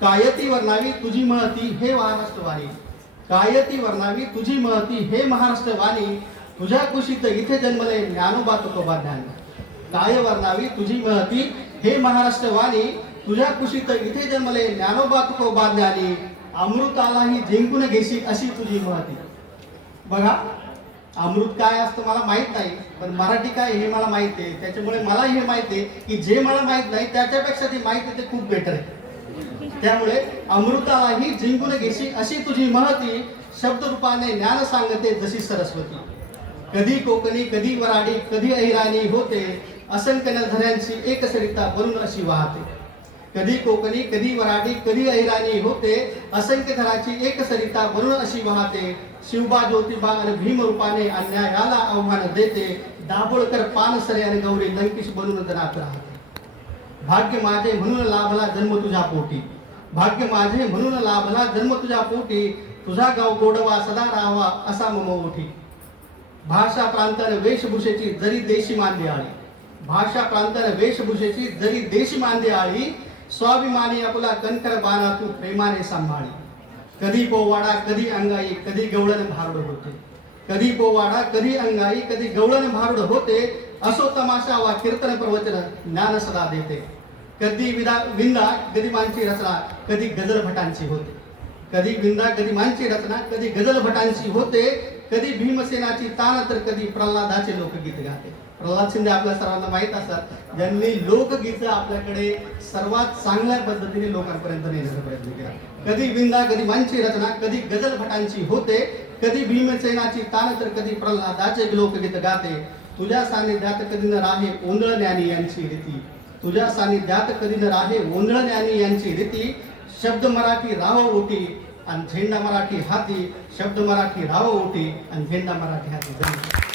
कायती वर्णावी तुझी महती हे महाराष्ट्रवाणी. कायती वर्णावी तुझी महती हे महाराष्ट्रवाणी. तुझ्या कुशीत इथे जन्मले ज्ञानोबा तुकोबा ज्ञान काय वर्णावी तुझी महती हे महाराष्ट्रवाणी. तुझ्या कुशीत इथे जन्मले ज्ञानोबा तुकोबा ज्ञानी अमृतालाही जिंकून घेशी अशी तुझी महती. बघा अमृत काय असतं मला माहीत नाही पण मराठी काय हे मला माहीत आहे. त्याच्यामुळे मला हे माहीत आहे की जे मला माहीत नाही त्याच्यापेक्षा जे माहीत आहे ते खूप बेटर आहे. त्यामुळे अमृतालाही जिंकून घेशी अशी तुझी महती शब्दरूपाने ज्ञान सांगते जशी सरस्वती. कधी कोकणी कधी वराडी कधी अहिराणी होते असंख्य नरधऱ्यांची एक सरिता बनून अशी वाहते. कधी कोकणी कधी मराठी कधी अहिराणी होते असंख्य घराची एक सरिता वरुण अशी वाहते शिवबा ज्योतिबा आणि भीम रूपाने अन्यायाला आव्हान देते दाभोळकर पानसरे आणि गौरी लंकेश बनून जनात राहते. भाग्य माझे म्हणून लाभला जन्म तुझ्या पोटी. भाग्य माझे म्हणून लाभला जन्म तुझ्या पोटी. तुझा गाव गोडवा सदा राहावा असा मम ओठी भाषा प्रांतर वेशभूषेची जरी देशी मांदे आळी भाषा प्रांतर वेशभूषेची जरी देशी मांदे आळी स्वाभिमानी आपला कणकर बाणा तू प्रेमाने सांभाळी. कधी पोवाडा कधी अंगाई कधी गवळण भारड होते. कधी पोवाडा कधी अंगाई कधी गवळण भारड होते असो तमाशा वा कीर्तन प्रवचन ज्ञान सदा देते. कधी विदा विंदा गदिमांची रचना कधी गजल भटांची होते. कधी विंदा गदिमांची रचना कधी गजल भटांची होते कधी भीमसेनाची तान तर कधी प्रल्हादाचे लोकगीत गाते. प्रल्हाद शिंदे आपल्या सर्वांना माहीत असतात ज्यांनी लोकगीत आपल्याकडे सर्वात चांगल्या पद्धतीने लोकांपर्यंत नेण्याचा प्रयत्न केला. कधी विंदा कधी मांची रचना कधी गजल भटांची होते कधी भीमसेनाची तान तर कधी प्रल्हादाचे लोकगीत गाते. तुझ्या सानिध्यात कधी न राहे ओंदळ ज्ञानी यांची रीती. तुझ्या सानिध्यात कधी न राहे ओंदळ ज्ञानी यांची रीती. शब्द मराठी राहो ओटी आणि झेंडा मराठी हाती शब्द मराठी राहो ओटी आणि झेंडा मराठी हाती